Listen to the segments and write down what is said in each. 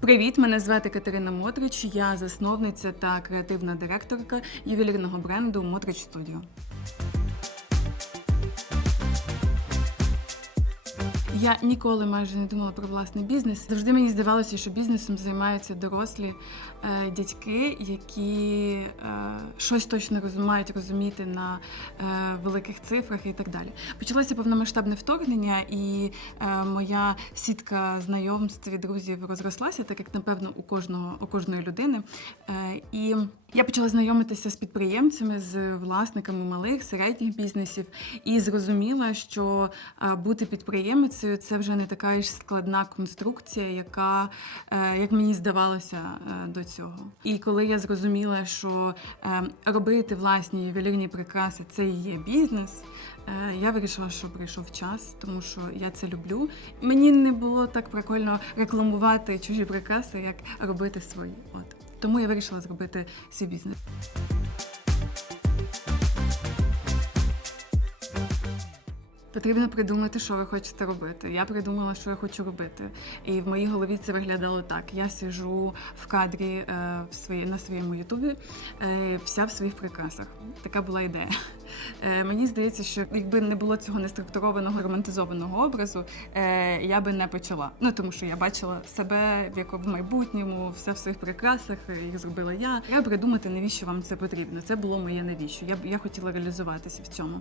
Привіт, мене звати Катерина Мотрич. Я засновниця та креативна директорка ювелірного бренду Мотрич Студіо. Я ніколи майже не думала про власний бізнес. Завжди мені здавалося, що бізнесом займаються дорослі е, дядьки, які е, щось точно мають розуміти на е, великих цифрах і так далі. Почалося повномасштабне вторгнення, і е, моя сітка знайомств і друзів розрослася, так як напевно у кожного у кожної людини. Е, і я почала знайомитися з підприємцями, з власниками малих, середніх бізнесів, і зрозуміла, що е, бути це вже не така ж складна конструкція, яка, е, як мені здавалося е, до цього. І коли я зрозуміла, що е, робити власні ювелірні прикраси це і є бізнес. Я вирішила, що прийшов час, тому що я це люблю. Мені не було так прикольно рекламувати чужі прикраси, як робити свої. От тому я вирішила зробити свій бізнес. Потрібно придумати, що ви хочете робити. Я придумала, що я хочу робити. І в моїй голові це виглядало так: я сиджу в кадрі е, в своє, на своєму Ютубі, е, вся в своїх прикрасах. Така була ідея. Е, мені здається, що якби не було цього неструктурованого романтизованого образу, е, я би не почала. Ну тому що я бачила себе в яко в майбутньому, все в своїх прикрасах, е, їх зробила я. Треба придумати, навіщо вам це потрібно. Це було моє навіщо. Я я хотіла реалізуватися в цьому.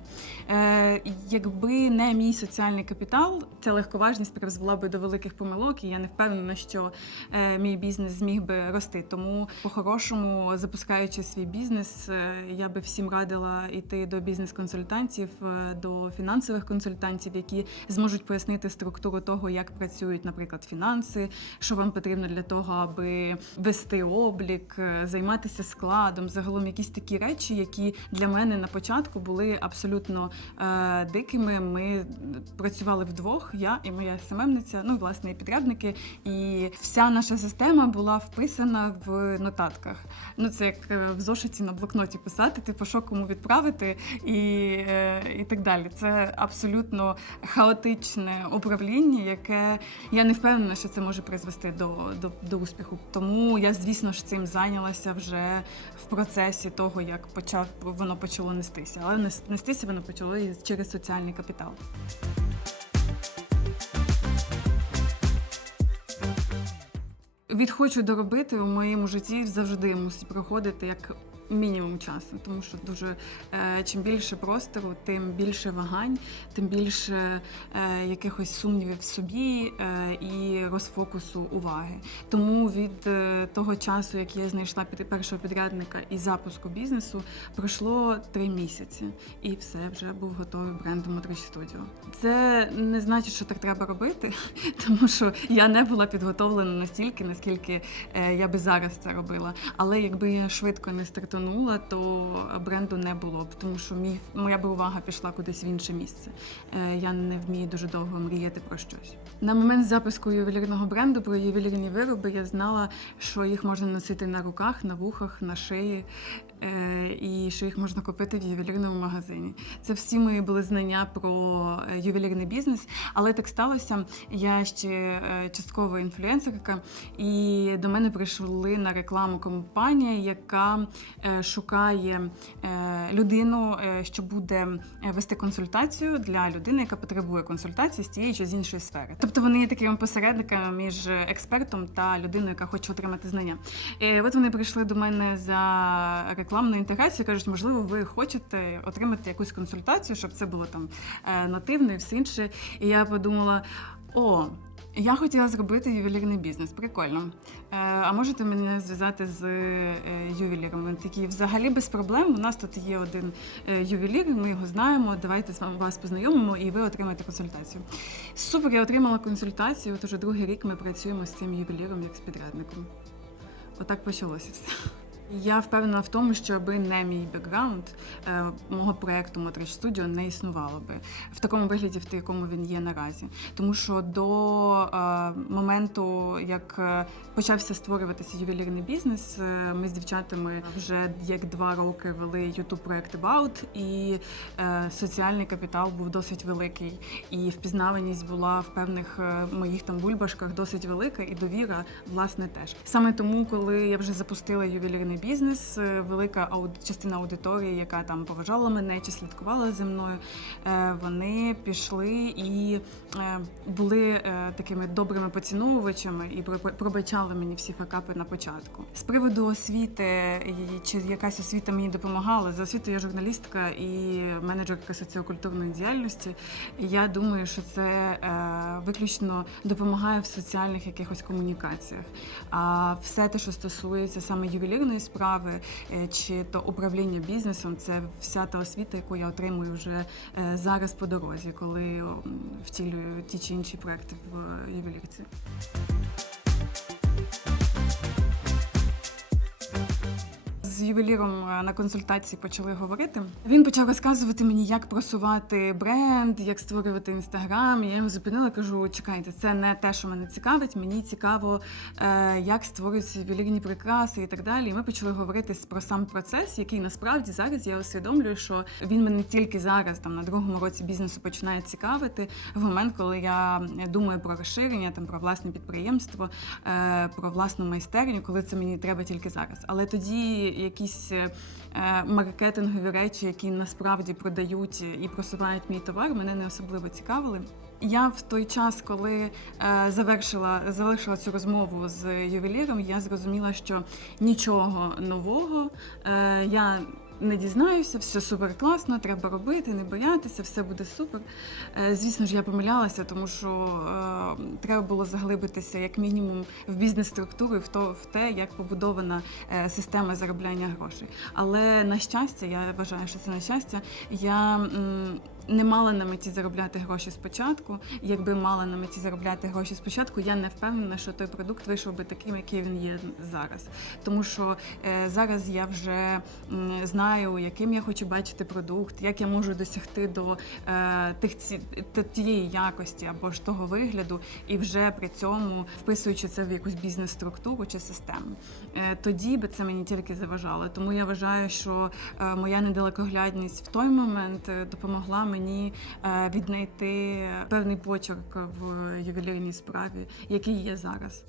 Е, якби не мій соціальний капітал, ця легковажність призвела би до великих помилок, і я не впевнена, що е, мій бізнес зміг би рости. Тому, по-хорошому, запускаючи свій бізнес, е, я би всім радила йти до бізнес-консультантів, е, до фінансових консультантів, які зможуть пояснити структуру того, як працюють, наприклад, фінанси, що вам потрібно для того, аби вести облік, займатися складом, загалом якісь такі речі, які для мене на початку були абсолютно дикими. Ми працювали вдвох, я і моя СММниця, ну власне і підрядники. І вся наша система була вписана в нотатках. Ну це як е, в зошиті на блокноті писати, типу, що кому відправити, і, е, і так далі. Це абсолютно хаотичне управління, яке я не впевнена, що це може призвести до, до, до успіху. Тому я, звісно ж, цим зайнялася вже в процесі того, як почав воно почало нестися. Але нестися воно почало і через соціальний капітал. Від хочу доробити у моєму житті завжди мусить проходити як мінімум часу, тому що дуже е, чим більше простору, тим більше вагань, тим більше е, якихось сумнівів в собі е, і розфокусу уваги. Тому від е, того часу, як я знайшла під першого підрядника і запуску бізнесу, пройшло три місяці, і все вже був готовий бренд Мотрич Studio. Це не значить, що так треба робити, тому що я не була підготовлена настільки, наскільки е, я би зараз це робила. Але якби я швидко не стартувала, то бренду не було б, тому що мій, моя б увага пішла кудись в інше місце. Е, Я не вмію дуже довго мріяти про щось. На момент запуску ювелірного бренду про ювелірні вироби я знала, що їх можна носити на руках, на вухах, на шиї. Е, І що їх можна купити в ювелірному магазині. Це всі мої були знання про е, ювелірний бізнес, але так сталося. Я ще е, частково інфлюенсерка, і до мене прийшли на рекламу компанія, яка шукає людину, що буде вести консультацію для людини, яка потребує консультації з тієї чи з іншої сфери. Тобто вони є такими посередниками між експертом та людиною, яка хоче отримати знання. І от вони прийшли до мене за рекламну інтеграцію, кажуть, можливо, ви хочете отримати якусь консультацію, щоб це було там е, нативно і все інше. І я подумала: о. Я хотіла зробити ювелірний бізнес, прикольно. Е, а можете мене зв'язати з е, ювеліром? Він такий, взагалі без проблем. У нас тут є один ювелір, ми його знаємо. Давайте вас познайомимо і ви отримаєте консультацію. Супер, я отримала консультацію. От уже другий рік ми працюємо з цим ювеліром як з підрядником. Отак почалося все. Я впевнена в тому, що аби не мій бекграунд, е, мого проекту Мотрич Studio не існувало би в такому вигляді, в якому він є наразі. Тому що до е, моменту, як е, почався створюватися ювелірний бізнес, ми з дівчатами вже як два роки вели youtube проект About, і соціальний капітал був досить великий, і впізнаваність була в певних моїх там бульбашках досить велика, і довіра власне теж. Саме тому, коли я вже запустила ювелірний бізнес, е, велика частина аудиторії, яка там поважала мене чи слідкувала за мною, е, вони пішли і е, були такими добрими поціновувачами і пробачали мені всі факапи на початку. З приводу освіти, чи якась освіта мені допомагала. За освітою я журналістка і менеджерка соціокультурної діяльності. Я думаю, що це виключно допомагає в соціальних якихось комунікаціях. А все те, що стосується саме ювелірної справи е, чи то управління бізнесом, це вся та освіта, яку я отримую вже е, зараз по дорозі, коли втілюю ті чи інші проекти в е, ювелірці. Ювеліром е, на консультації почали говорити. Він почав розказувати мені, як просувати бренд, як створювати інстаграм. Я його зупинила, кажу: чекайте, це не те, що мене цікавить. Мені цікаво, е, як створюються ювелірні прикраси і так далі. І ми почали говорити про сам процес, який насправді зараз я усвідомлюю, що він мене тільки зараз, там на другому році бізнесу, починає цікавити в момент, коли я думаю про розширення, там про власне підприємство, е, про власну майстерню, коли це мені треба тільки зараз. Але тоді якісь е, маркетингові речі, які насправді продають і просувають мій товар, мене не особливо цікавили. Я в той час, коли е, завершила залишила цю розмову з ювеліром, я зрозуміла, що нічого нового е, я не дізнаюся, все супер класно, треба робити, не боятися, все буде супер. Е, Звісно ж, я помилялася, тому що е, треба було заглибитися як мінімум в бізнес-структуру, в то в те, як побудована е, система заробляння грошей. Але на щастя, я вважаю, що це на щастя. Я м, не мала на меті заробляти гроші спочатку. Якби мала на меті заробляти гроші спочатку, я не впевнена, що той продукт вийшов би таким, який він є зараз. Тому що е, зараз я вже знаю, яким я хочу бачити продукт, як я можу досягти до е, тих ці тієї якості або ж того вигляду, і вже при цьому вписуючи це в якусь бізнес-структуру чи систему. Е, тоді би це мені тільки заважало. Тому я вважаю, що моя недалекоглядність в той момент допомогла мені е, віднайти певний почерк в ювелірній справі, який є зараз.